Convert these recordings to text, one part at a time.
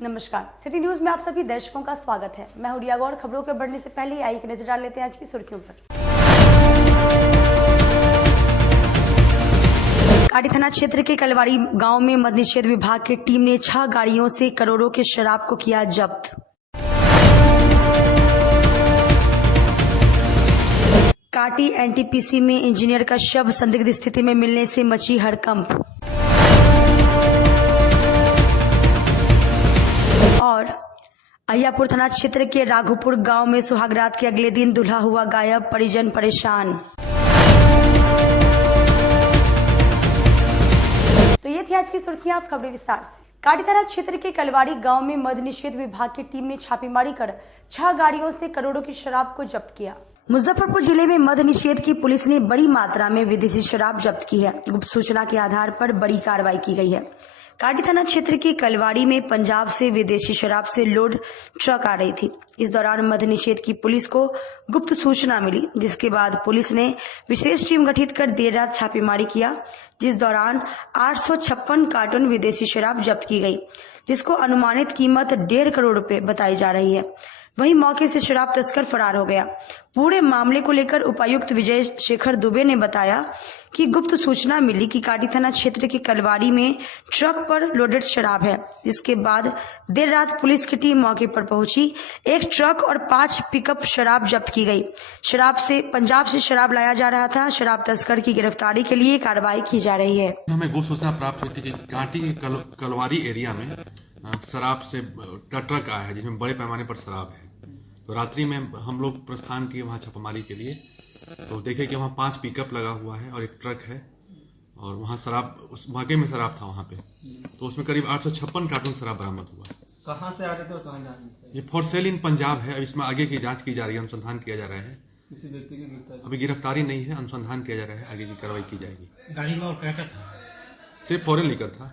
नमस्कार, city news में आप सभी दर्शकों का स्वागत है। मैं हूं रिया गौर। खबरों के बढ़ने से पहले आई एक नजर डाल लेते हैं आज की सुर्खियों पर। काटी थाना क्षेत्र के कलवाड़ी गांव में मद्य निषेध विभाग की टीम ने 6 गाड़ियों से करोड़ों के शराब को किया जब्त। काटी एनटीपीसी में इंजीनियर का शव संदिग्ध स्थिति में मिलने से मची हड़कंप। और अहियापुर थाना क्षेत्र के राघोपुर गांव में सुहागरात के अगले दिन दूल्हा हुआ गायब, परिजन परेशान। तो ये थी आज की सुर्खियां, आप खबरें विस्तार से। काटी थाना क्षेत्र के कलवाड़ी गांव में मद्य निषेध विभाग की टीम ने छापेमारी कर 6 गाड़ियों से करोड़ों की शराब को जब्त किया। मुजफ्फरपुर जिले में मद्य निषेध की पुलिस ने बड़ी मात्रा में विदेशी शराब जब्त की है। गुप्त सूचना के आधार पर बड़ी कार्रवाई की गई है। काटी थाना क्षेत्र की कलवाड़ी में पंजाब से विदेशी शराब से लोड ट्रक आ रही थी। इस दौरान मद्य निषेध की पुलिस को गुप्त सूचना मिली, जिसके बाद पुलिस ने विशेष टीम गठित कर देर रात छापेमारी किया, जिस दौरान 856 कार्टन विदेशी शराब जब्त की गई, जिसको अनुमानित कीमत 1.5 करोड़ रुपए बताई जा रही है। वहीं मौके से शराब तस्कर फरार हो गया। पूरे मामले को लेकर उपायुक्त विजय शेखर दुबे ने बताया कि गुप्त सूचना मिली कि काटी थाना क्षेत्र के कलवाड़ी में ट्रक पर लोडेड शराब है। इसके बाद देर रात पुलिस की टीम मौके पर पहुंची। एक ट्रक और 5 पिकअप शराब जब्त की गई। पंजाब से शराब लाया जा रहा था। शराब तस्कर की गिरफ्तारी के लिए कार्रवाई की जा रही है। हमें गुप्त सूचना प्राप्त हुई थी कि काटी के कलवाड़ी एरिया में शराब से ट्रक आया है, जिसमें बड़े पैमाने पर शराब है। तो रात्रि में हम लोग प्रस्थान किए वहाँ छापामारी के लिए। तो देखे कि वहाँ 5 पिकअप लगा हुआ है और एक ट्रक है, और वहाँ शराब, उस वाकई में शराब था वहाँ पे। तो उसमें करीब 856 कार्टन शराब बरामद हुआ। कहाँ से आ रहे थे और कहाँ जा रहे थे? ये फॉर सेल इन पंजाब है। अब इसमें आगे की जांच की जा रही है, अनुसंधान किया जा रहा है। किसी व्यक्ति की अभी गिरफ्तारी नहीं है, अनुसंधान किया जा रहा है, आगे की कार्रवाई की जाएगी। गाड़ी में और क्या क्या था? सिर्फ फॉरेन लीकर था।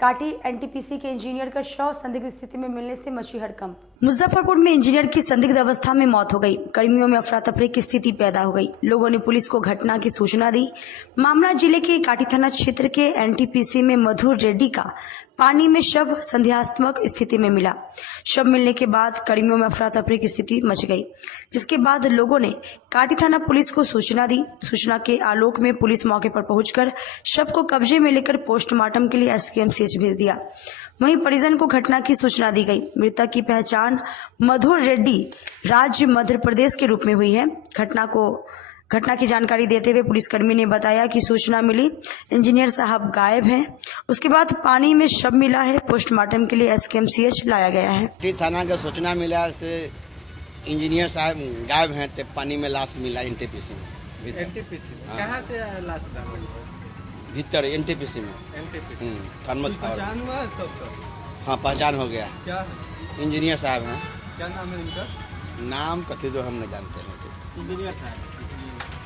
काटी एनटीपीसी के इंजीनियर का शव संदिग्ध स्थिति में मिलने से मची हड़कंप। मुजफ्फरपुर में इंजीनियर की संदिग्ध अवस्था में मौत हो गई। कर्मियों में अफरा तफरी की स्थिति पैदा हो गई। लोगों ने पुलिस को घटना की सूचना दी। मामला जिले के काटी थाना क्षेत्र के एनटीपीसी में मधुर रेड्डी का पानी में शव संदेहास्पद स्थिति में मिला। शव मिलने के बाद कर्मियों में अफरा तफरी की स्थिति मच गई, जिसके बाद लोगों ने काटी थाना पुलिस को सूचना दी। सूचना के आलोक में पुलिस मौके पर पहुंचकर शव को कब्जे में लेकर पोस्टमार्टम के लिए एसकेएमसीएच भेज दिया। वहीं परिजन को घटना की सूचना दी गई। मृतक की पहचान मधुर रेड्डी, राज्य मध्य प्रदेश के रूप में हुई है। घटना की जानकारी देते हुए पुलिसकर्मी ने बताया कि सूचना मिली, इंजीनियर साहब गायब हैं। उसके बाद पानी में शव मिला है। पोस्टमार्टम के लिए एसकेएमसीएच लाया गया है। थाना का सूचना मिला से इंजीनियर साहब गायब हैं, तो पानी में लाश मिला एनटीपीसी में। एनटीपीसी में कहाँ से लाश मिला? भीतर एनटीपीसी में। थर्मल पहचान हुआ सबका? हाँ, पहचान हो गया। क्या इंजीनियर साहब हैं। क्या नाम है उनका? नाम कथी जो हम नहीं जानते हैं। इंजीनियर साहब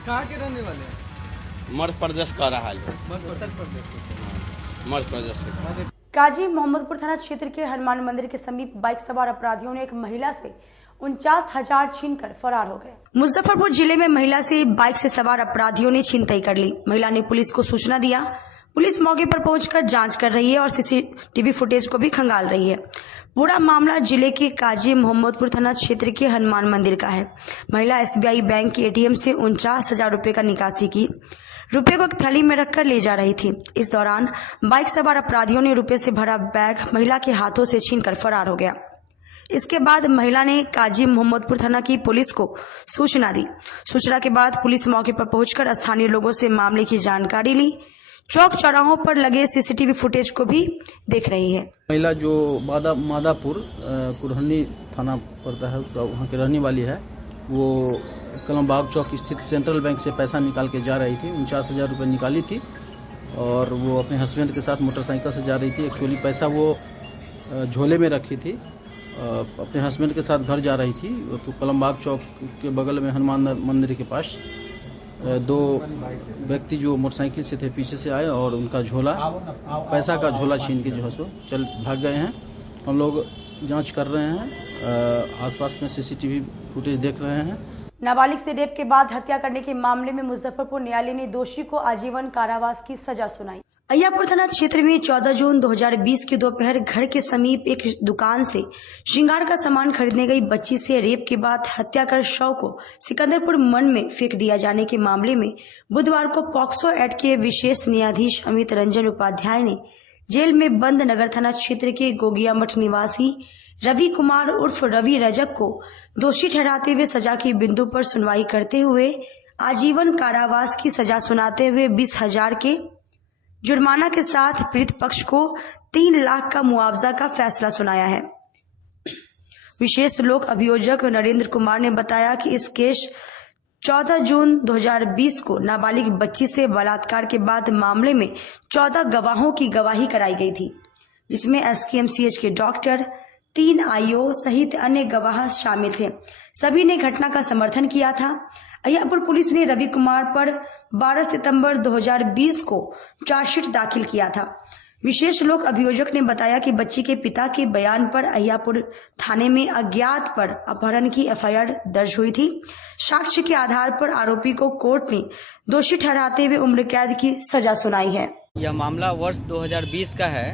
कहाँ के रहने वाले हैं? मध्य प्रदेश का रहा है। मध्य प्रदेश से। काजी मोहम्मदपुर थाना क्षेत्र के हनुमान मंदिर के समीप बाइक सवार अपराधियों ने एक महिला से 49,000 छीनकर फरार हो गए। मुजफ्फरपुर जिले में महिला से बाइक से सवार अपराधियों ने छीनताई कर ली। महिला ने पुलिस को सूचना दिया। पुलिस मौके पर पहुंचकर जांच कर रही है और सीसीटीवी फुटेज को भी खंगाल रही है। पूरा मामला जिले के काजी मोहम्मदपुर थाना क्षेत्र के हनुमान मंदिर का है। महिला एसबीआई बैंक के एटीएम से 49,000 रुपए का निकासी की। रुपए को एक थैली में रखकर ले जा रही थी। इस दौरान बाइक सवार अपराधियों ने रुपए से भरा बैग महिला के हाथों से छीनकर फरार हो गया। इसके बाद महिला ने काजी मोहम्मदपुर थाना की पुलिस को सूचना दी। सूचना के बाद पुलिस मौके पर पहुंचकर स्थानीय लोगों से मामले की जानकारी ली। चौक चौराहों पर लगे सीसीटीवी फुटेज को भी देख रही है। महिला जो मादापुर कुरहनी थाना पड़ता है, उसका वहाँ की रहने वाली है। वो कलमबाग चौक स्थित सेंट्रल बैंक से पैसा निकाल के जा रही थी। 49,000 रुपये निकाली थी और वो अपने हस्बैंड के साथ मोटरसाइकिल से जा रही थी। एक्चुअली पैसा वो झोले में रखी थी, अपने हस्बैंड के साथ घर जा रही थी। तो कलमबाग चौक के बगल में हनुमान मंदिर के पास 2 व्यक्ति जो मोटरसाइकिल से थे पीछे से आए और उनका झोला, पैसा का झोला छीन के जो है सो चल भाग गए हैं। हम लोग जांच कर रहे हैं, आसपास में सीसीटीवी फुटेज देख रहे हैं नाबालिग से रेप के बाद हत्या करने के मामले में मुजफ्फरपुर न्यायालय ने दोषी को आजीवन कारावास की सजा सुनाई। अय्यापुर थाना क्षेत्र में 14 जून 2020 की दोपहर घर के समीप एक दुकान से श्रृंगार का सामान खरीदने गई बच्ची से रेप के बाद हत्या कर शव को सिकंदरपुर मन में फेंक दिया जाने के मामले में बुधवार को पॉक्सो एक्ट के विशेष न्यायाधीश अमित रंजन उपाध्याय ने जेल में बंद नगर थाना क्षेत्र के गोगिया मठ निवासी रवि कुमार उर्फ रवि रजक को दोषी ठहराते हुए सजा की बिंदु पर सुनवाई करते हुए आजीवन कारावास की सजा सुनाते हुए 20,000 के जुर्माना के साथ पीड़ित पक्ष को 3 लाख का मुआवजा का फैसला सुनाया है। विशेष लोक अभियोजक नरेंद्र कुमार ने बताया कि इस केस 14 जून 2020 को नाबालिग बच्ची से बलात्कार के बाद मामले में 14 गवाहों की गवाही कराई गई थी, जिसमें SKMCH के डॉक्टर 3 IO सहित अन्य गवाह शामिल थे। सभी ने घटना का समर्थन किया था। अय्यापुर पुलिस ने रवि कुमार पर 12 सितंबर 2020 को चार्जशीट दाखिल किया था। विशेष लोक अभियोजक ने बताया कि बच्ची के पिता के बयान पर अय्यापुर थाने में अज्ञात पर अपहरण की FIR दर्ज हुई थी। साक्ष्य के आधार पर आरोपी को कोर्ट ने दोषी ठहराते हुए उम्र कैद की सजा सुनाई है। यह मामला वर्ष 2020 का है।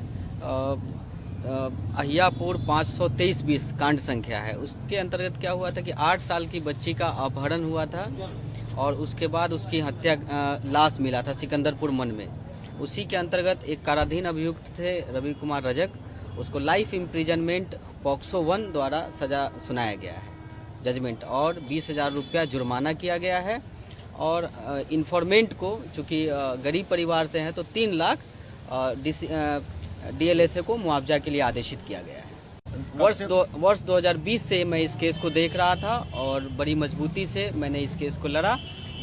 अहियापुर 523-20 कांड संख्या है। उसके अंतर्गत क्या हुआ था कि 8 साल की बच्ची का अपहरण हुआ था और उसके बाद उसकी हत्या लाश मिला था सिकंदरपुर मन में। उसी के अंतर्गत एक काराधीन अभियुक्त थे रवि कुमार रजक, उसको लाइफ इम्प्रिजनमेंट पॉक्सो 1 द्वारा सजा सुनाया गया है जजमेंट, और 20,000 रुपया जुर्माना किया गया है। और इन्फॉर्मेंट को चूँकि गरीब परिवार से हैं तो 3 लाख DLSA को मुआवजा के लिए आदेशित किया गया है। वर्ष 2020 से मैं इस केस को देख रहा था और बड़ी मजबूती से मैंने इस केस को लड़ा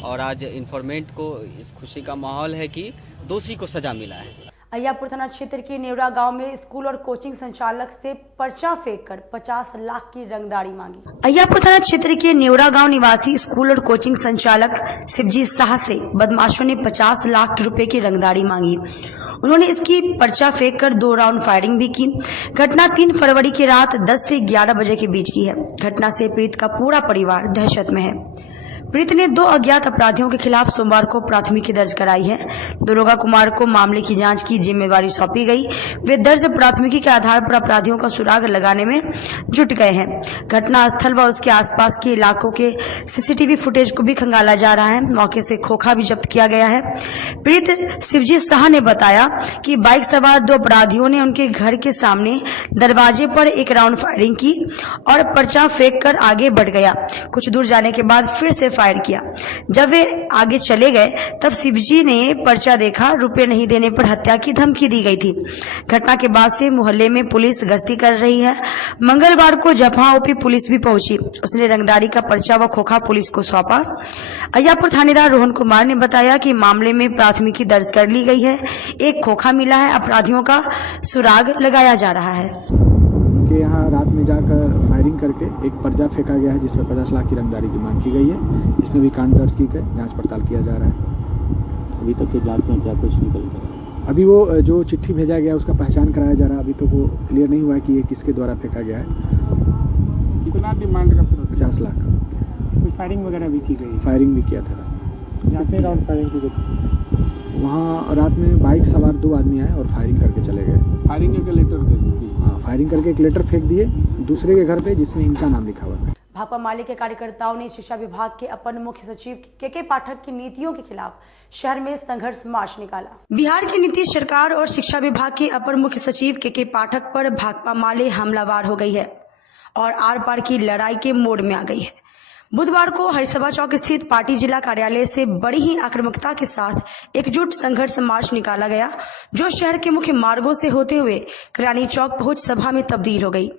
और आज इन्फॉर्मेंट को इस खुशी का माहौल है कि दोषी को सजा मिला है। अय्यापुर थाना क्षेत्र के नेवरा गांव में स्कूल और कोचिंग संचालक से पर्चा फेंककर 50 लाख की रंगदारी मांगी। अय्यापुर थाना क्षेत्र के नेवरा गांव निवासी स्कूल और कोचिंग संचालक शिवजी शाह से बदमाशों ने 50 लाख रुपए की रंगदारी मांगी। उन्होंने इसकी पर्चा फेंककर 2 राउंड फायरिंग भी की। घटना 3 फरवरी की रात 10 से 11 बजे के बीच की है। घटना से पीड़ित का पूरा परिवार दहशत में है। पीड़ित ने 2 अज्ञात अपराधियों के खिलाफ सोमवार को प्राथमिकी दर्ज कराई है। दरोगा कुमार को मामले की जांच की जिम्मेवारी सौंपी गई। वे दर्ज प्राथमिकी के आधार पर अपराधियों का सुराग लगाने में जुट गए हैं। घटना स्थल व उसके आसपास के इलाकों के CCTV फुटेज को भी खंगाला जा रहा है। मौके से खोखा भी जब्त किया गया है। पीड़ित शिवजी शाह ने बताया कि बाइक सवार 2 अपराधियों ने उनके घर के सामने दरवाजे पर 1 राउंड फायरिंग की और पर्चा फेंक कर आगे बढ़ गया। कुछ दूर जाने के बाद फिर से फायर किया। जब वे आगे चले गए तब शिवजी ने पर्चा देखा। रुपए नहीं देने पर हत्या की धमकी दी गई थी। घटना के बाद से मोहल्ले में पुलिस गश्ती कर रही है। मंगलवार को जफा OP पुलिस भी पहुंची। उसने रंगदारी का पर्चा व खोखा पुलिस को सौंपा। अय्यापुर थानेदार रोहन कुमार ने बताया कि मामले में प्राथमिकी दर्ज कर ली गई है। 1 खोखा मिला है। अपराधियों का सुराग लगाया जा रहा है। के यहाँ रात में जाकर फायरिंग करके एक पर्चा फेंका गया है जिसमें 50 लाख की रंगदारी की मांग की गई है। इसमें भी कांड दर्ज की गई, जांच पड़ताल किया जा रहा है। अभी तक के जांच में क्या कुछ निकल गया? अभी वो जो चिट्ठी भेजा गया उसका पहचान कराया जा रहा है। अभी तो वो क्लियर नहीं हुआ है कि ये किसके द्वारा फेंका गया है। कितना डिमांड का? 50 लाख। कुछ फायरिंग वगैरह भी की गई? फायरिंग भी किया था। जहाँ से राउंड फायरिंग की गई? वहाँ रात में बाइक सवार 2 आदमी आए और फायरिंग करके चले गए। फायरिंग करके लेटर दे दी? हाँ, फायरिंग करके एक लेटर फेंक दिए दूसरे के घर पे जिसमें इनका नाम लिखा हुआ है। भाकपा माले के कार्यकर्ताओं ने शिक्षा विभाग के अपर मुख्य सचिव के पाठक की नीतियों के खिलाफ शहर में संघर्ष मार्च निकाला। बिहार की नीतीश सरकार और शिक्षा विभाग के अपर मुख्य सचिव के पाठक पर भाकपा माले हमलावर हो गई है और आर पार की लड़ाई के मोड़ में आ गई है। बुधवार को हरिसभा चौक स्थित पार्टी जिला कार्यालय से बड़ी ही आक्रामकता के साथ एकजुट संघर्ष मार्च निकाला गया, जो शहर के मुख्य मार्गों से होते हुए कल्याणी चौक पहुंच सभा में तब्दील हो गई।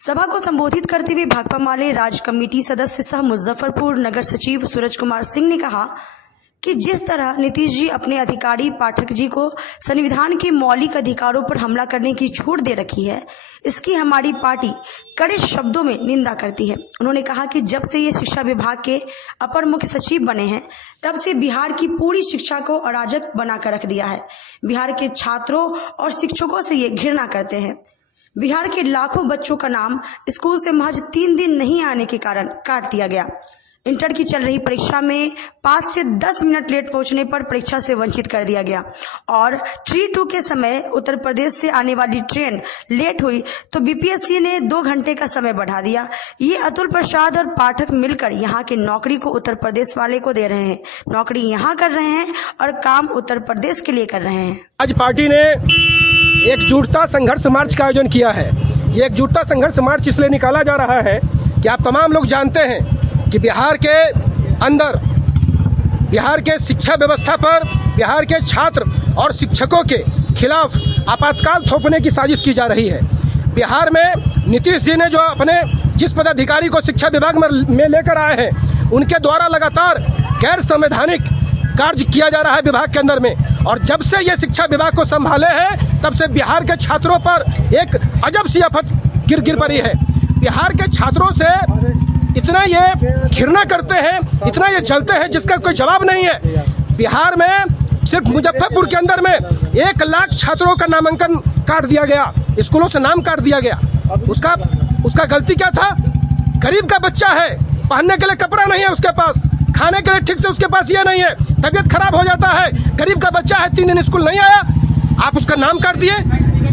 सभा को संबोधित करते हुए भाकपा माले राज्य कमेटी सदस्य सह मुजफ्फरपुर नगर सचिव सूरज कुमार सिंह ने कहा कि जिस तरह नीतीश जी अपने अधिकारी पाठक जी को संविधान के मौलिक अधिकारों पर हमला करने की छूट दे रखी है, इसकी हमारी पार्टी कड़े शब्दों में निंदा करती है। उन्होंने कहा कि जब से ये शिक्षा विभाग के अपर मुख्य सचिव बने हैं तब से बिहार की पूरी शिक्षा को अराजक बनाकर रख दिया है। बिहार के छात्रों और शिक्षकों से ये घृणा करते हैं। बिहार के लाखों बच्चों का नाम स्कूल से महज 3 दिन नहीं आने के कारण काट दिया गया। इंटर की चल रही परीक्षा में 5 से 10 मिनट लेट पहुंचने पर परीक्षा से वंचित कर दिया गया और ट्री 2 के समय उत्तर प्रदेश से आने वाली ट्रेन लेट हुई तो बीपीएससी ने 2 घंटे का समय बढ़ा दिया। ये अतुल प्रसाद और पाठक मिलकर यहाँ की नौकरी को उत्तर प्रदेश वाले को दे रहे हैं। नौकरी यहाँ कर रहे हैं और काम उत्तर प्रदेश के लिए कर रहे हैं। आज पार्टी ने एकजुटता संघर्ष मार्च का आयोजन किया है। ये एकजुटता संघर्ष मार्च इसलिए निकाला जा रहा है कि आप तमाम लोग जानते हैं कि बिहार के अंदर बिहार के शिक्षा व्यवस्था पर बिहार के छात्र और शिक्षकों के खिलाफ आपातकाल थोपने की साजिश की जा रही है। बिहार में नीतीश जी ने जो अपने जिस पदाधिकारी को शिक्षा विभाग में लेकर आए हैं उनके द्वारा लगातार गैर संवैधानिक कार्य किया जा रहा है विभाग के अंदर में। और जब से ये शिक्षा विभाग को संभाले हैं तब से बिहार के छात्रों पर एक अजब सी आफत गिर पड़ी है। बिहार के छात्रों से इतना ये घृणा करते हैं, इतना ये जलते हैं जिसका कोई जवाब नहीं है। बिहार में सिर्फ मुजफ्फरपुर के अंदर में 1 लाख छात्रों का नामांकन काट दिया गया, स्कूलों से नाम काट दिया गया। उसका गलती क्या था? गरीब का बच्चा है, पहनने के लिए कपड़ा नहीं है उसके पास, खाने के लिए ठीक से उसके पास ये नहीं है, तबीयत खराब हो जाता है, गरीब का बच्चा है, 3 दिन स्कूल नहीं आया, आप उसका नाम काट दिए।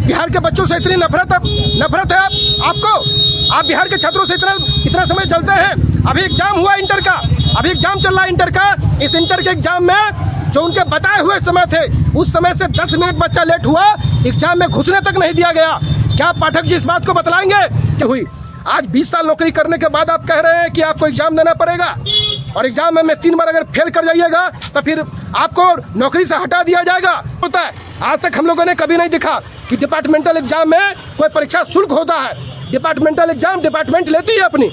बिहार के बच्चों से इतनी नफरत है आपको। आप बिहार के छात्रों से इतना समय चलते हैं। अभी एग्जाम हुआ इंटर का, अभी एग्जाम चल रहा है इंटर का। इस इंटर के एग्जाम में जो उनके बताए हुए समय थे उस समय से 10 मिनट बच्चा लेट हुआ, एग्जाम में घुसने तक नहीं दिया गया। क्या पाठक जी इस बात को बतलाएंगे कि हुई? आज 20 साल नौकरी करने के बाद आप कह रहे हैं कि आपको एग्जाम देना पड़ेगा और एग्जाम में 3 बार अगर फेल कर जाइएगा तो फिर आपको नौकरी से हटा दिया जाएगा। होता है, आज तक हम लोगों ने कभी नहीं देखा कि डिपार्टमेंटल एग्जाम में कोई परीक्षा शुल्क होता है। डिपार्टमेंटल एग्जाम डिपार्टमेंट लेती है अपनी।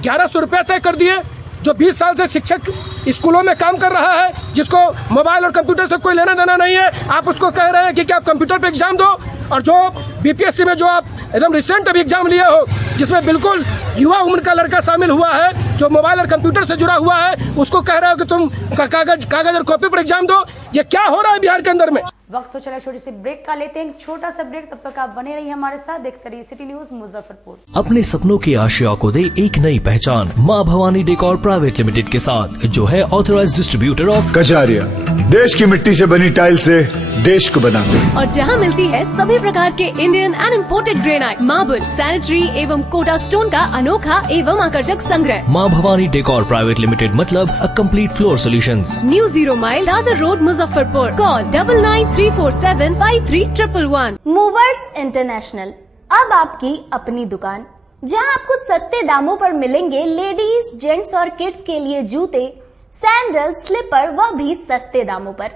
1100 रुपये तय कर दिए। जो 20 साल से शिक्षक स्कूलों में काम कर रहा है, जिसको मोबाइल और कंप्यूटर से कोई लेना देना नहीं है, आप उसको कह रहे हैं कि आप कंप्यूटर पे एग्जाम दो। और जो बीपीएससी में जो आप एकदम रिसेंट अभी एग्जाम लिए हो, जिसमें बिल्कुल युवा उम्र का लड़का शामिल हुआ है जो मोबाइल और कंप्यूटर से जुड़ा हुआ है, उसको कह रहे हो कि तुम कागज और कॉपी पर एग्जाम दो। ये क्या हो रहा है बिहार के अंदर में? वक्त तो चला छोटी सी ब्रेक का लेते हैं, छोटा सा ब्रेक। तब तक आप बने रहिए हमारे साथ, देखते रहिए सिटी न्यूज मुजफ्फरपुर। अपने सपनों की आशिया को दे एक नई पहचान माँ भवानी डेकोर प्राइवेट लिमिटेड के साथ, जो है ऑथराइज्ड डिस्ट्रीब्यूटर ऑफ कजारिया। देश की मिट्टी से बनी टाइल से देश को बनाते और जहां मिलती है सभी प्रकार के Indian and imported granite, marble, sanitary एवं कोटा स्टोन का अनोखा एवं आकर्षक संग्रह। माँ भवानी डेकोर प्राइवेट लिमिटेड मतलब a complete floor solutions. New 0 mile Dadar road Muzaffarpur. Call 9934753111। Movers international, अब आपकी अपनी दुकान, जहां आपको सस्ते दामों पर मिलेंगे लेडीज, जेंट्स और किड्स के लिए जूते, सैंडल, स्लीपर, वह भी सस्ते दामों पर।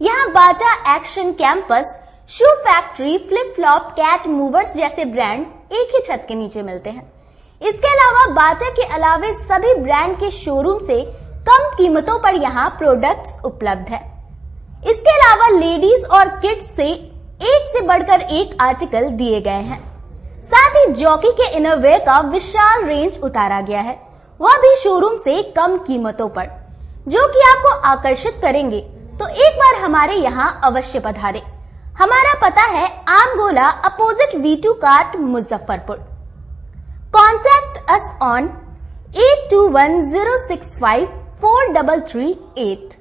यहाँ Bata, action, campus, shoe factory, flip flop, कैट मूवर्स जैसे ब्रांड एक ही छत के नीचे मिलते हैं। इसके अलावा बाटा के अलावे सभी ब्रांड के शोरूम से कम कीमतों पर यहाँ प्रोडक्ट्स उपलब्ध है। इसके अलावा लेडीज और किड्स से एक से बढ़कर एक आर्टिकल दिए गए हैं। साथ ही जॉकी के इनरवेयर का विशाल रेंज उतारा गया है, वह भी शोरूम से कम कीमतों पर, जो कि आपको आकर्षित करेंगे। तो एक बार हमारे यहाँ अवश्य पधारे। हमारा पता है आम गोला, opposite V2 cart, Muzaffarpur. Contact us on 8210654338।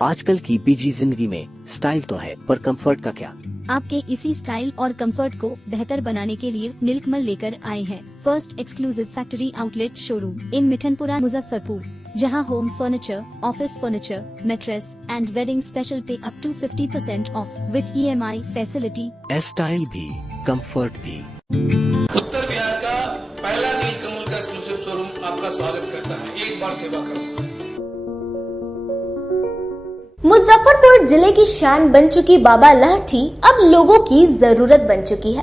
आजकल की बिजी जिंदगी में स्टाइल तो है, पर कंफर्ट का क्या? आपके इसी स्टाइल और कंफर्ट को बेहतर बनाने के लिए नीलकमल लेकर आए हैं first exclusive factory outlet showroom in Mithanpura, Muzaffarpur, जहां home furniture, office furniture, mattress and wedding special पे up to 50% off with EMI facility. Style भी, कंफर्ट भी। उत्तर बिहार का पहला नीलकमल का एक्सक्लूसिव शोरूम आपका स्वागत करता है। एक बार सेवा करो। मुजफ्फरपुर जिले की शान बन चुकी बाबा लहठी अब लोगों की जरूरत बन चुकी है।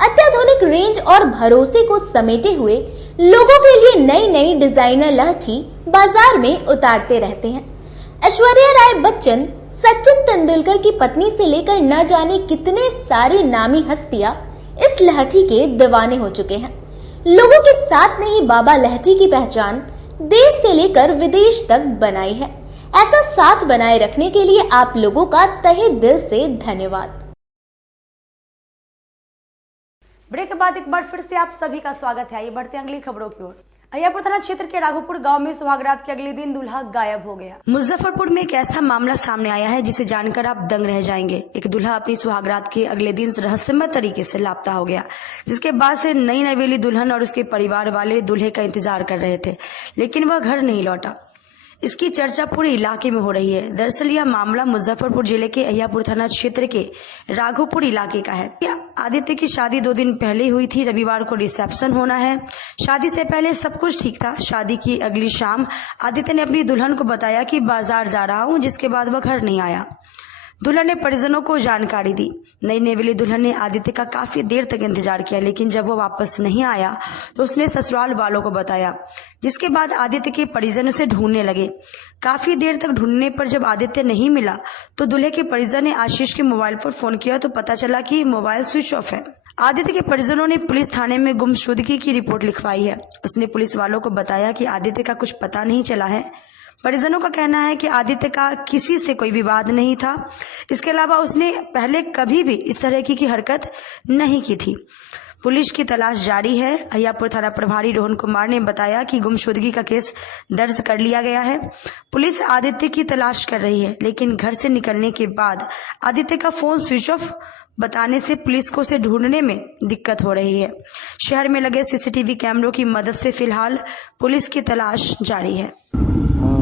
अत्याधुनिक रेंज और भरोसे को समेटे हुए लोगों के लिए नई नई डिजाइनर लहठी बाजार में उतारते रहते हैं। ऐश्वर्या राय बच्चन, सचिन तेंदुलकर की पत्नी से लेकर न जाने कितने सारी नामी हस्तियां इस लहठी के दीवाने हो चुके हैं। लोगों के साथ ने ही बाबा लहठी की पहचान देश से लेकर विदेश तक बनाई है। ऐसा साथ बनाए रखने के लिए आप लोगों का तहे दिल से धन्यवाद। ब्रेक के बाद एक बार फिर से आप सभी का स्वागत है। आइए बढ़ते हैं अगली खबरों की ओर। अय्यापुर थाना क्षेत्र के राघोपुर गांव में सुहागरात के अगले दिन दूल्हा गायब हो गया। मुजफ्फरपुर में एक ऐसा मामला सामने आया है जिसे जानकर आप दंग रह जाएंगे। एक दूल्हा अपनी सुहागरात के अगले दिन रहस्यमय तरीके से लापता हो गया, जिसके बाद से नई नवेली दुल्हन और उसके परिवार वाले दूल्हे का इंतजार कर रहे थे, लेकिन वह घर नहीं लौटा। इसकी चर्चा पूरे इलाके में हो रही है। दरअसल यह मामला मुजफ्फरपुर जिले के अय्यापुर थाना क्षेत्र के राघोपुर इलाके का है। आदित्य की शादी 2 दिन पहले हुई थी। रविवार को रिसेप्शन होना है। शादी से पहले सब कुछ ठीक था। शादी की अगली शाम आदित्य ने अपनी दुल्हन को बताया कि बाजार जा रहा हूं, जिसके बाद वह घर नहीं आया। दुल्हन ने परिजनों को जानकारी दी। नई नेवेली दुल्हन ने आदित्य का काफी देर तक इंतजार किया, लेकिन जब वो वापस नहीं आया तो उसने ससुराल वालों को बताया, जिसके बाद आदित्य के परिजन उसे ढूंढने लगे। काफी देर तक ढूंढने पर जब आदित्य नहीं मिला तो दूल्हे के परिजन ने आशीष के मोबाइल पर फोन किया तो पता चला कि मोबाइल स्विच ऑफ है। आदित्य के परिजनों ने पुलिस थाने में गुमशुदगी की रिपोर्ट लिखवाई है। उसने पुलिस वालों को बताया कि आदित्य का कुछ पता नहीं चला है। परिजनों का कहना है कि आदित्य का किसी से कोई विवाद नहीं था। इसके अलावा उसने पहले कभी भी इस तरह की हरकत नहीं की थी। पुलिस की तलाश जारी है। अय्यापुर थाना प्रभारी रोहन कुमार ने बताया कि गुमशुदगी का केस दर्ज कर लिया गया है। पुलिस आदित्य की तलाश कर रही है, लेकिन घर से निकलने के बाद आदित्य का फोन स्विच ऑफ बताने से पुलिस को उसे ढूंढने में दिक्कत हो रही है। शहर में लगे सीसीटीवी कैमरों की मदद से फिलहाल पुलिस की तलाश जारी है।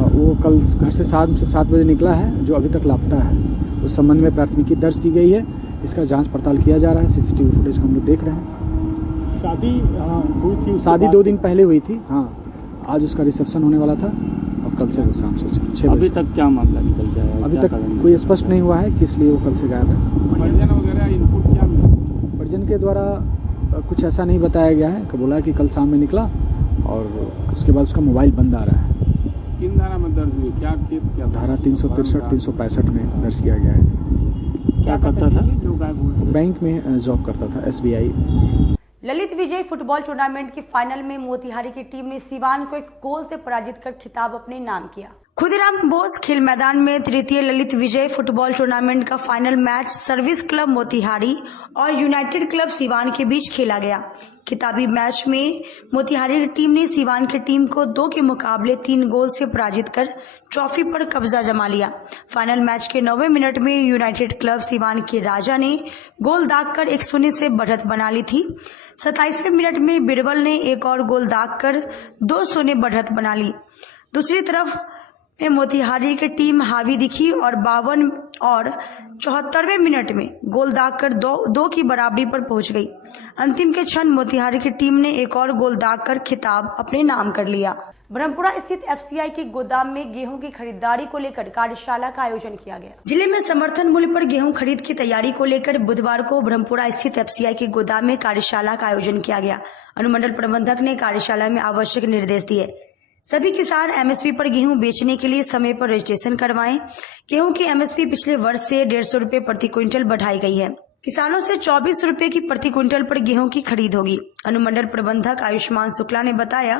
वो कल घर से 7 बजे निकला है, जो अभी तक लापता है। उस संबंध में प्राथमिकी दर्ज की गई है। इसका जांच पड़ताल किया जा रहा है। सीसीटीवी फुटेज हम लोग देख रहे हैं। शादी 2 दिन पहले हुई थी। हाँ, आज उसका रिसेप्शन होने वाला था और कल से वो शाम से 6 बजे। अभी तक क्या मामला निकल गया है? अभी तक कोई स्पष्ट नहीं हुआ है किस लिए वो कल से गायब है। परिजन वगैरह इनपुट क्या मिला? परिजन के द्वारा कुछ ऐसा नहीं बताया गया है कि बोला कि कल शाम में निकला और उसके बाद उसका मोबाइल बंद आ रहा है। किन धारा में दर्ज हुई? क्या केस क्या? धारा 363, 365 में दर्ज किया गया है। क्या करता था? जो गायब हुआ? बैंक में जॉब करता था, SBI। ललित विजय फुटबॉल टूर्नामेंट के फाइनल में मोतिहारी की टीम ने सिवान को 1 गोल से पराजित कर खिताब अपने नाम किया। खुदीराम बोस खेल मैदान में तृतीय ललित विजय फुटबॉल टूर्नामेंट का final match service club Motihari और यूनाइटेड क्लब सिवान के बीच खेला गया। खिताबी मैच में मोतिहारी की टीम ने सिवान की टीम को 2 के मुकाबले 3 गोल से पराजित कर ट्रॉफी पर कब्जा जमा लिया। फाइनल मैच के 9वें मिनट में यूनाइटेड क्लब सिवान के राजा ने गोल दागकर 1-0 से बढ़त बना ली थी। 27वें मिनट में बिरबल ने एक और गोल दागकर 2-0 बढ़त बना ली। दूसरी तरफ मोतिहारी की टीम हावी दिखी और 52 और 74वें मिनट में गोल दागकर 2 की बराबरी पर पहुंच गई। अंतिम के क्षण मोतिहारी की टीम ने एक और गोल दागकर खिताब अपने नाम कर लिया। ब्रह्मपुरा स्थित FCI के गोदाम में गेहूं की खरीदारी को लेकर कार्यशाला का आयोजन किया गया। जिले में समर्थन मूल्य पर गेहूं खरीद की तैयारी को लेकर बुधवार को ब्रह्मपुरा स्थित FCI के गोदाम में कार्यशाला का आयोजन किया गया। अनुमंडल प्रबंधक ने कार्यशाला में आवश्यक निर्देश दिए। सभी किसान MSP पर गेहूं बेचने के लिए समय पर रजिस्ट्रेशन करवाएं। गेहूं की MSP पिछले वर्ष से 150 रुपए प्रति क्विंटल बढ़ाई गई है। किसानों से 24 रुपए की प्रति क्विंटल पर गेहूं की खरीद होगी। अनुमंडल प्रबंधक आयुष्मान शुक्ला ने बताया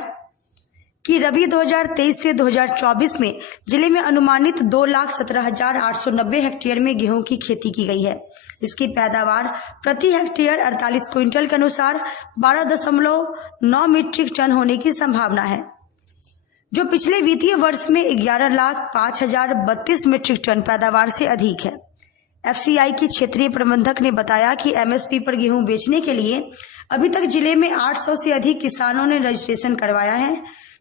कि रबी 2023 से 2024 में जिले में अनुमानित 2,17,890 हेक्टेयर में गेहूं की खेती की गई है। इसकी पैदावार प्रति हेक्टेयर 48 क्विंटल के अनुसार 12.9 मीट्रिक टन होने की संभावना है, जो पिछले वित्तीय वर्ष में 11,05,032 मीट्रिक टन पैदावार से अधिक है। FCI की क्षेत्रीय प्रबंधक ने बताया कि MSP पर गेहूं बेचने के लिए अभी तक जिले में 800 से अधिक किसानों ने रजिस्ट्रेशन करवाया है।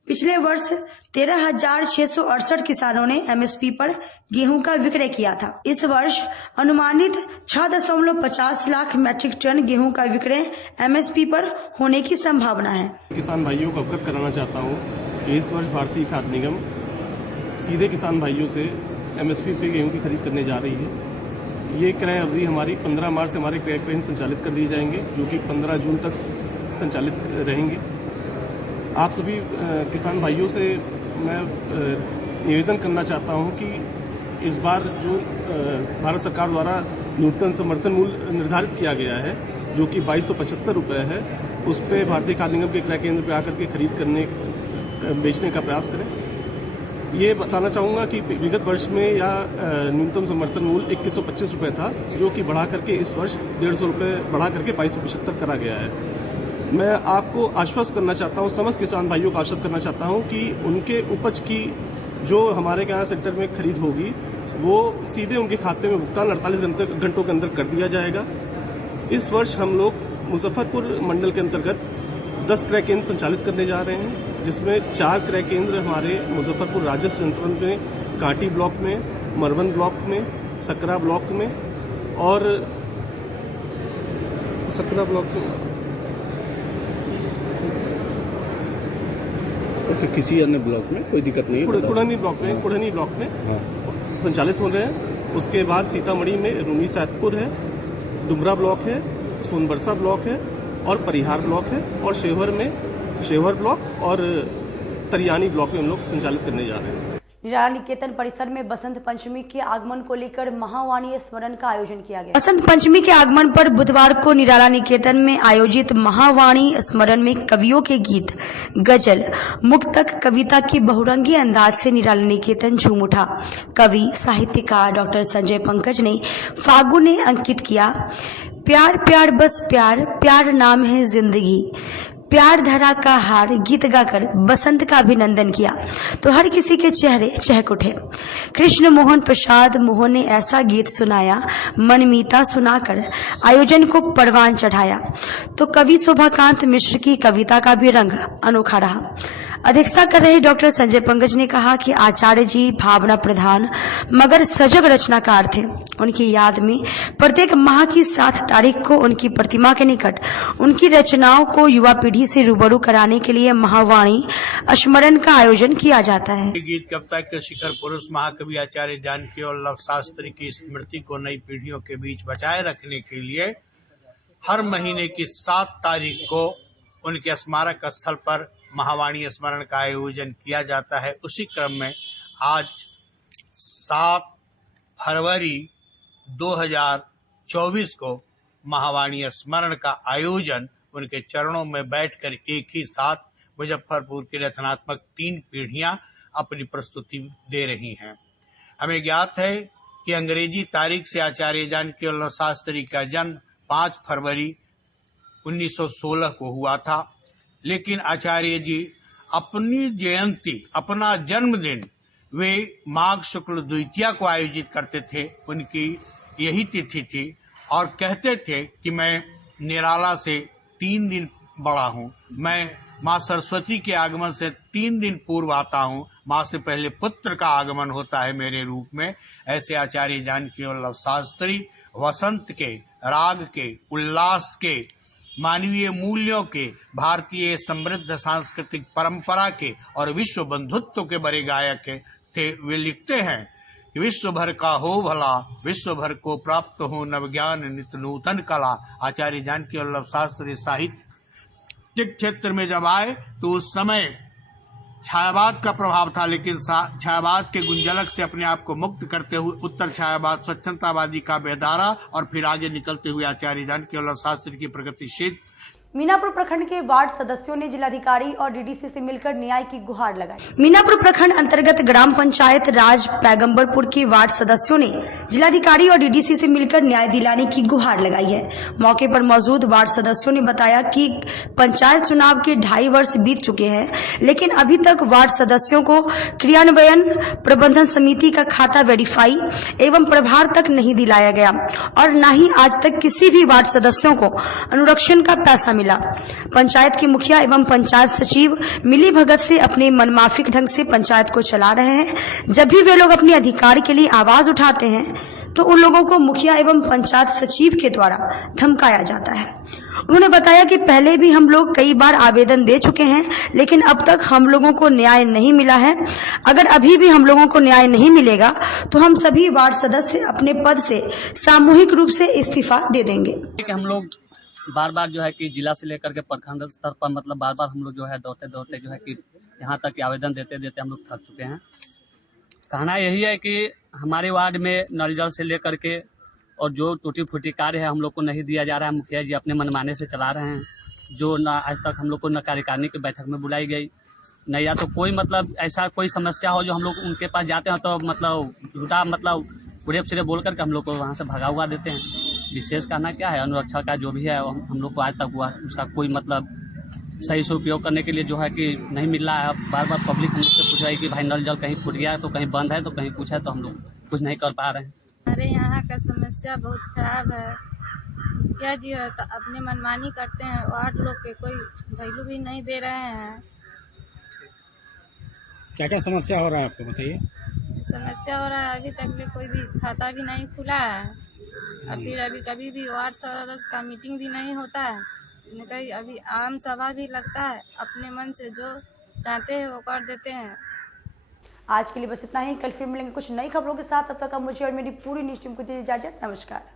पिछले वर्ष 13,668 किसानों ने MSP पर गेहूं का विक्रय किया था। इस वर्ष अनुमानित 6.50 लाख मीट्रिक टन गेहूं का विक्रय MSP पर होने की संभावना है। किसान भाइयों को अवगत कराना चाहता हूं कि इस वर्ष भारतीय खाद्य निगम सीधे किसान भाइयों से MSP पे गेहूं की खरीद करने जा रही है। ये क्रय अवधि हमारी 15 मार्च से हमारे क्रय केंद्र संचालित कर दिए जाएंगे, जो कि 15 जून तक संचालित रहेंगे। आप सभी किसान भाइयों से मैं निवेदन करना चाहता हूं कि इस बार जो भारत सरकार द्वारा न्यूनतम समर्थन मूल्य निर्धारित किया गया है, जो कि 2275 रुपये है, उस पर भारतीय खाद्य निगम के क्रय केंद्र पर आकर के खरीद करने बेचने का प्रयास करें। ये बताना चाहूँगा कि विगत वर्ष में या न्यूनतम समर्थन मूल्य 2125 रुपये था, जो कि बढ़ा करके इस वर्ष 150 रुपये बढ़ा करके 2275 करा गया है। मैं आपको आश्वस्त करना चाहता हूं, समस्त किसान भाइयों को आश्वस्त करना चाहता हूं कि उनके उपज की जो हमारे यहाँ सेक्टर में खरीद होगी वो सीधे उनके खाते में भुगतान 48 घंटों के अंदर कर दिया जाएगा। इस वर्ष हम लोग मुजफ्फरपुर मंडल के अंतर्गत 10 क्रय केंद्र संचालित करने जा रहे हैं, जिसमें 4 क्रय केंद्र हमारे मुजफ्फरपुर राजस्व यंत्रण में, कांटी ब्लॉक में, मरवन ब्लॉक में, सकरा ब्लॉक में और सकरा ब्लॉक में किसी अन्य ब्लॉक में कोई दिक्कत नहीं है। कुढ़नी ब्लॉक में संचालित हो रहे हैं। उसके बाद सीतामढ़ी में रूनी सैदपुर है, डुमरा ब्लॉक है, सोनबरसा ब्लॉक है और परिहार ब्लॉक है और शेवर ब्लॉक और तरियानी ब्लॉक में हम लोग संचालित करने जा रहे हैं। निराला निकेतन परिसर में बसंत पंचमी के आगमन को लेकर महावाणी स्मरण का आयोजन किया गया। बसंत पंचमी के आगमन पर बुधवार को निराला निकेतन में आयोजित महावाणी स्मरण में कवियों के गीत, गजल, मुक्तक, कविता की बहुरंगी अंदाज से निराला निकेतन झूम उठा। कवि साहित्यकार डॉक्टर संजय पंकज ने फागु ने अंकित किया, प्यार प्यार बस प्यार, प्यार नाम है जिंदगी, प्यार धरा का हार गीत गाकर बसंत का अभिनंदन किया तो हर किसी के चेहरे चहक उठे। कृष्ण मोहन प्रसाद मोहन ने ऐसा गीत सुनाया, मनमीता सुनाकर आयोजन को परवान चढ़ाया तो कवि शोभाकांत मिश्र की कविता का भी रंग अनोखा रहा। अध्यक्षता कर रहे डॉक्टर संजय पंकज ने कहा कि आचार्य जी भावना प्रधान मगर सजग रचनाकार थे। उनकी याद में प्रत्येक माह की 7 तारीख को उनकी प्रतिमा के निकट उनकी रचनाओं को युवा पीढ़ी से रूबरू कराने के लिए महावाणी स्मरण का आयोजन किया जाता है। गीत कविता के शिखर पुरुष महाकवि आचार्य जानकी वल्लभ शास्त्री की स्मृति को नई पीढ़ियों के बीच बचाए रखने के लिए हर महीने की 7 तारीख को उनके स्मारक स्थल पर महावाणी स्मरण का आयोजन किया जाता है। उसी क्रम में आज 7 फरवरी 2024 को महावाणी स्मरण का आयोजन उनके चरणों में बैठकर एक ही साथ मुजफ्फरपुर की रचनात्मक 3 पीढ़ियां अपनी प्रस्तुति दे रही हैं। हमें ज्ञात है कि अंग्रेजी तारीख से आचार्य जानकी वल्लभ शास्त्री का जन्म 5 फरवरी 1916 को हुआ था, लेकिन आचार्य जी अपनी जयंती, अपना जन्मदिन वे माघ शुक्ल द्वितीया को आयोजित करते थे। उनकी यही तिथि थी और कहते थे कि मैं निराला से 3 दिन बड़ा हूँ, मैं माँ सरस्वती के आगमन से 3 दिन पूर्व आता हूँ, माँ से पहले पुत्र का आगमन होता है मेरे रूप में। ऐसे आचार्य जानकी वल्लभ शास्त्री वसंत के, राग के, उल्लास के, मानवीय मूल्यों के, भारतीय समृद्ध सांस्कृतिक परंपरा के और विश्व बंधुत्व के बड़े गायक थे। वे लिखते हैं कि विश्व भर का हो भला, विश्व भर को प्राप्त हो नवज्ञान नित नूतन कला। आचार्य जानकी वल्लभ शास्त्री साहित्यिक क्षेत्र में जब आए तो उस समय छायावाद का प्रभाव था, लेकिन छायावाद के गुंजलक से अपने आप को मुक्त करते हुए उत्तर छायावाद, स्वच्छंदतावादी का बेदारा और फिर आगे निकलते हुए आचार्य जानकी वल्लभ शास्त्री की प्रगतिशील। मीनापुर प्रखंड के वार्ड सदस्यों ने जिलाधिकारी और डीडीसी से मिलकर न्याय की गुहार लगाई। मीनापुर प्रखंड अंतर्गत ग्राम पंचायत राज पैगंबरपुर के वार्ड सदस्यों ने जिलाधिकारी और डीडीसी से मिलकर न्याय दिलाने की गुहार लगाई है। मौके पर मौजूद वार्ड सदस्यों ने बताया कि पंचायत चुनाव के 2.5 वर्ष बीत चुके हैं, लेकिन अभी तक वार्ड सदस्यों को क्रियान्वयन प्रबंधन समिति का खाता वेरीफाई एवं प्रभार तक नहीं दिलाया गया और न ही आज तक किसी भी वार्ड सदस्यों को अनुरक्षण का पैसा मिला। पंचायत के मुखिया एवं पंचायत सचिव मिली भगत से अपने मनमाफिक ढंग से पंचायत को चला रहे हैं। जब भी वे लोग अपने अधिकार के लिए आवाज उठाते हैं तो उन लोगों को मुखिया एवं पंचायत सचिव के द्वारा धमकाया जाता है। उन्होंने बताया कि पहले भी हम लोग कई बार आवेदन दे चुके हैं, लेकिन अब तक हम लोगों को न्याय नहीं मिला है। अगर अभी भी हम लोगों को न्याय नहीं मिलेगा तो हम सभी वार्ड सदस्य अपने पद से सामूहिक रूप से इस्तीफा दे देंगे। हम लोग बार बार जो है कि जिला से लेकर के प्रखंड स्तर पर मतलब बार बार हम लोग जो है दौड़ते दौड़ते जो है कि यहाँ तक आवेदन देते देते हम लोग थक चुके हैं। कहना यही है कि हमारे वार्ड में नल जल से लेकर के और जो टूटी फूटी कार्य है हम लोग को नहीं दिया जा रहा है। मुखिया जी अपने मनमाने से चला रहे हैं, जो न आज तक हम लोग को न कार्यकारिणी की बैठक में बुलाई गई, न या तो कोई मतलब ऐसा कोई समस्या हो जो हम लोग उनके पास जाते हैं तो मतलब झूठा मतलब पूरे सिरे बोल करके हम लोग को वहाँ से भगा हुआ देते हैं। विशेष कहना क्या है, अनुरक्षा का जो भी है हम लोग को आज तक हुआ उसका कोई मतलब सही से उपयोग करने के लिए जो है कि नहीं मिल रहा है। अब बार बार पब्लिक हम लोग से पूछ रही है कि भाई नल जल कहीं फूट गया है तो कहीं बंद है तो कहीं कुछ है, तो हम लोग कुछ नहीं कर पा रहे हैं। हमारे यहाँ का समस्या बहुत खराब है। क्या जी है तो अपनी मनमानी करते हैं, वार्ड लोग के कोई वैल्यू भी नहीं दे रहे हैं। क्या क्या समस्या हो रहा है आपको बताइए। समस्या हो रहा है, अभी तक भी कोई भी खाता भी नहीं खुला है और फिर अभी कभी भी वार्ड सदस्य का मीटिंग भी नहीं होता है, न कहीं अभी आम सभा भी लगता है। अपने मन से जो चाहते हैं वो कर देते हैं। आज के लिए बस इतना ही। कल फिर मिलेंगे कुछ नई खबरों के साथ। तब तक आप मुझे और मेरी पूरी न्यूज़ टीम को दीजिए इजाजत। नमस्कार।